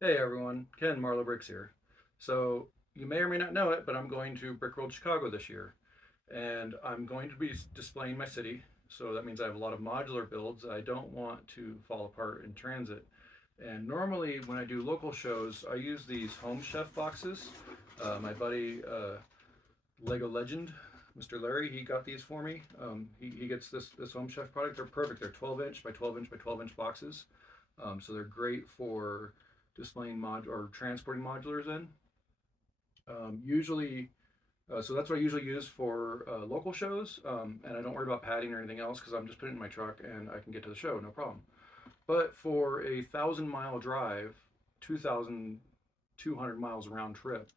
Hey everyone, Ken, Marlowe Bricks here. So you may or may not know it, but I'm going to Brickworld Chicago this year, and I'm going to be displaying my city. So that means I have a lot of modular builds I don't want to fall apart in transit. And normally when I do local shows, I use these Home Chef boxes. My buddy Lego Legend, Mr. Larry, he got these for me. He gets this Home Chef product. They're perfect. They're 12 inch by 12 inch by 12 inch boxes. So they're great for displaying or transporting modulars in. Usually, so that's what I usually use for local shows, and I don't worry about padding or anything else because I'm just putting it in my truck and I can get to the show, no problem. But for a 1,000 mile drive, 2,200 miles round trip,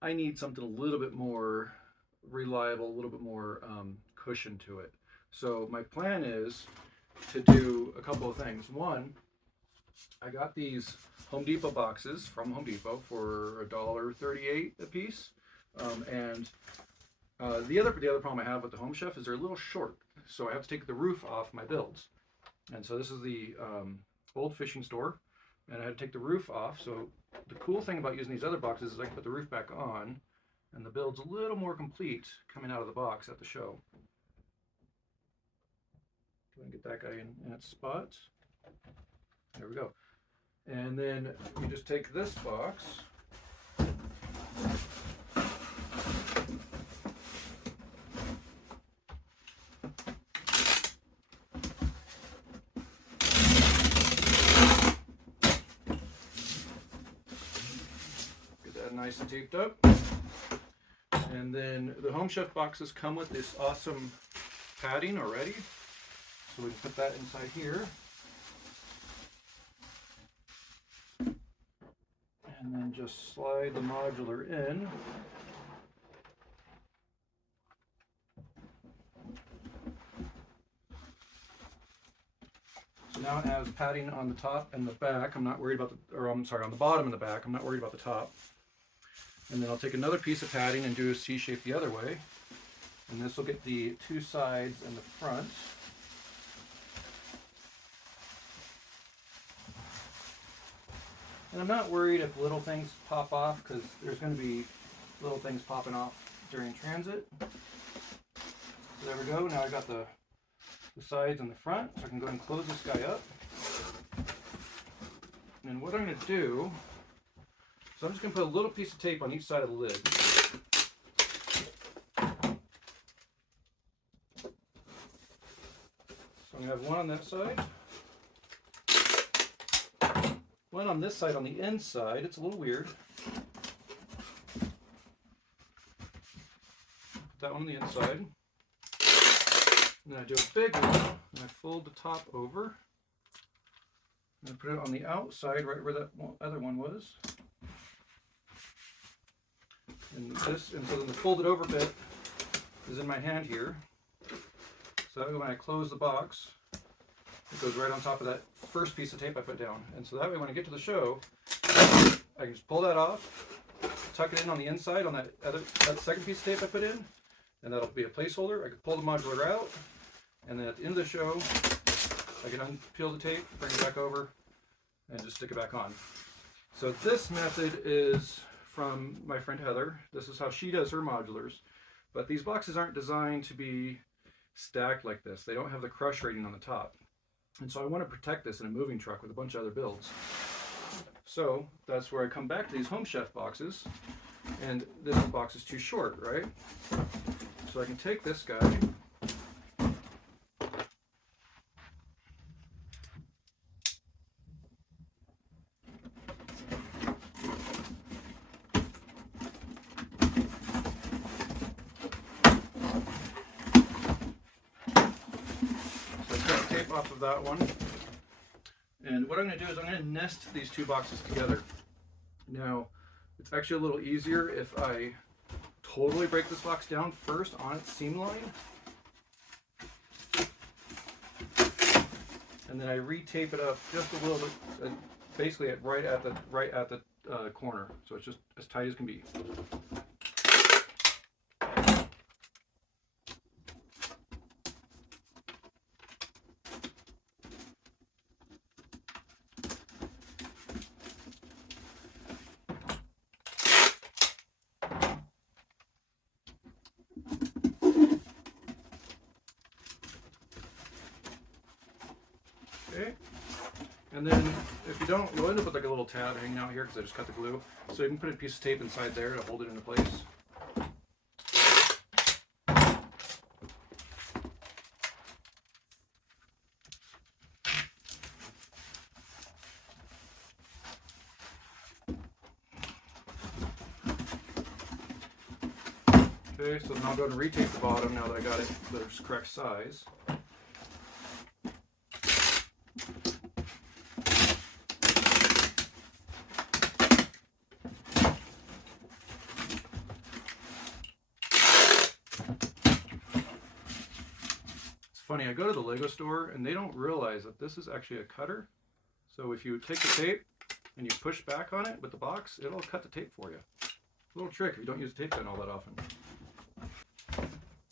I need something a little bit more reliable, a little bit more cushion to it. So my plan is to do a couple of things. One, I got these Home Depot boxes from Home Depot for $1.38 a piece. And the other problem I have with the Home Chef is they're a little short, so I have to take the roof off my builds. And so this is the old fishing store, and I had to take the roof off. So the cool thing about using these other boxes is I can put the roof back on, and the build's a little more complete coming out of the box at the show. Go and get that guy in its spot. There we go. And then you just take this box, get that nice and taped up. And then the Home Chef boxes come with this awesome padding already. So we can put that inside here. And then just slide the modular in. So now it has padding on the top and the back. I'm not worried about on the bottom and the back. I'm not worried about the top. And then I'll take another piece of padding and do a C shape the other way. And this will get the two sides and the front. And I'm not worried if little things pop off because there's going to be little things popping off during transit. So there we go. Now I got the sides and the front, so I can go ahead and close this guy up. And then what I'm going to do, so I'm just going to put a little piece of tape on each side of the lid. So I'm going to have one on that side. One on this side on the inside. It's a little weird. Put that one on the inside. And then I do a big one, and I fold the top over. And I put it on the outside, right where that other one was. And so then the folded over bit is in my hand here. So that way when I close the box, it goes right on top of that first piece of tape I put down. And so that way when I get to the show, I can just pull that off, tuck it in on the inside on that second piece of tape I put in, and that'll be a placeholder. I can pull the modular out, and then at the end of the show, I can unpeel the tape, bring it back over, and just stick it back on. So this method is from my friend Heather. This is how she does her modulars. But these boxes aren't designed to be stacked like this. They don't have the crush rating on the top. And so I want to protect this in a moving truck with a bunch of other builds. So that's where I come back to these Home Chef boxes. And this box is too short, right? So I can take this guy, off of that one. And what I'm going to do is I'm going to nest these two boxes together. Now, it's actually a little easier if I totally break this box down first on its seam line. And then I retape it up just a little bit, basically right at the corner. So it's just as tight as can be. And then if you don't, you'll end up with like a little tab hanging out here because I just cut the glue. So you can put a piece of tape inside there to hold it into place. Okay, so then I'll go and retape the bottom now that I got it the correct size. It's funny, I go to the Lego store and they don't realize that this is actually a cutter. So if you take the tape and you push back on it with the box, it'll cut the tape for you. A little trick if you don't use a tape gun all that often.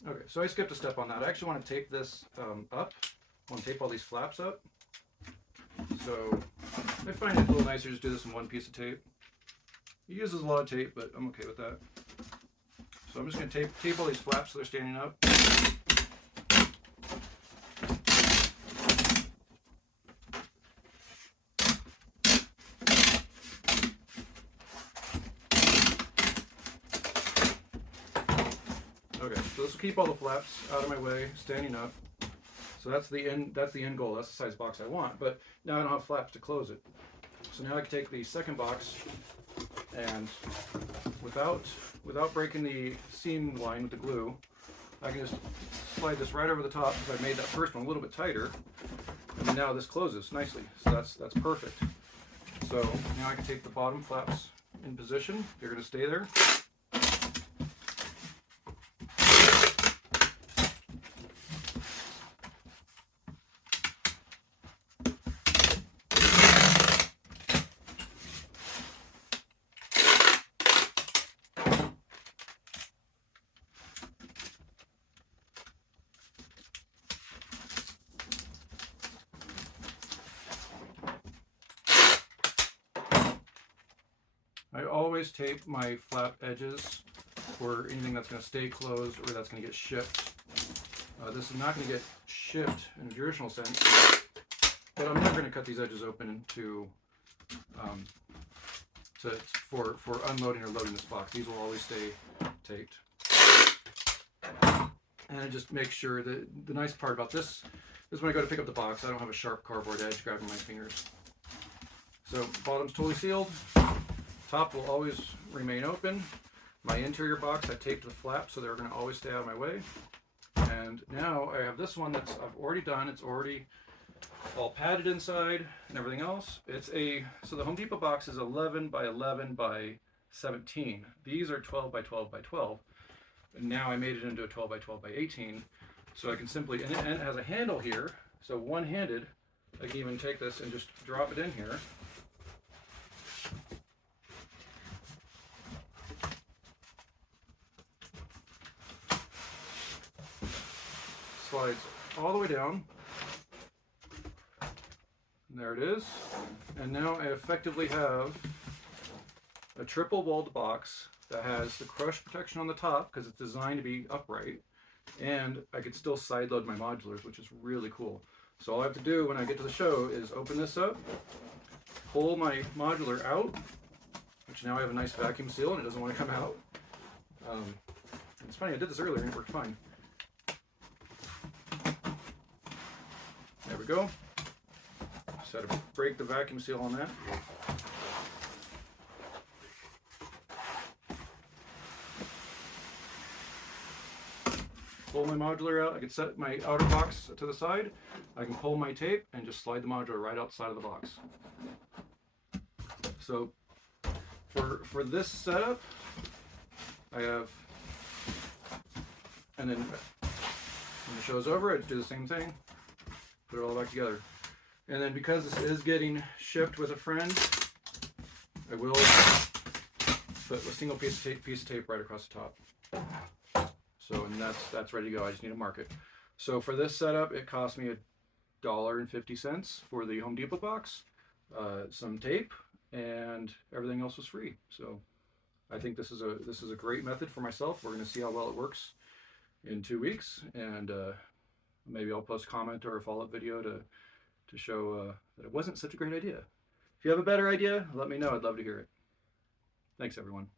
Okay, so I skipped a step on that. I actually want to tape this up. I want to tape all these flaps up. So I find it a little nicer to just do this in one piece of tape. It uses a lot of tape, but I'm okay with that. So I'm just going to tape all these flaps so they're standing up. Okay, so this will keep all the flaps out of my way, standing up. So that's the end goal. That's the size box I want. But now I don't have flaps to close it. So now I can take the second box and without breaking the seam line with the glue, I can just slide this right over the top because I made that first one a little bit tighter. And now this closes nicely. So that's perfect. So now I can take the bottom flaps in position. They're going to stay there. I always tape my flap edges for anything that's going to stay closed or that's going to get shipped. This is not going to get shipped in a traditional sense, but I'm never going to cut these edges open for unloading or loading this box. These will always stay taped. And I just make sure that the nice part about this is when I go to pick up the box, I don't have a sharp cardboard edge grabbing my fingers. So bottom's totally sealed. Top will always remain open. My interior box I taped the flap so they're going to always stay out of my way. And now I have this one that's I've already done. It's already all padded inside and everything else. So the Home Depot box is 11 by 11 by 17. These are 12 by 12 by 12. And now I made it into a 12 by 12 by 18. So I can simply, and it has a handle here. So one-handed, I can even take this and just drop it in here. Slides all the way down. And there it is. And now I effectively have a triple walled box that has the crush protection on the top because it's designed to be upright. And I could still side load my modulars, which is really cool. So all I have to do when I get to the show is open this up, pull my modular out, which now I have a nice vacuum seal and it doesn't want to come out. It's funny, I did this earlier and it worked fine. There we go. Just had to break the vacuum seal on that. Pull my modular out. I can set my outer box to the side. I can pull my tape and just slide the modular right outside of the box. So for this setup, I have, and then when the show's over, I just do the same thing. Put it all back together. And then because this is getting shipped with a friend, I will put a single piece of tape right across the top. So, and that's ready to go. I just need to mark it. So for this setup, it cost me $1.50 for the Home Depot box, some tape, and everything else was free. So I think this is a great method for myself. We're going to see how well it works in 2 weeks, and maybe I'll post a comment or a follow-up video to to show that it wasn't such a great idea. If you have a better idea, let me know. I'd love to hear it. Thanks, everyone.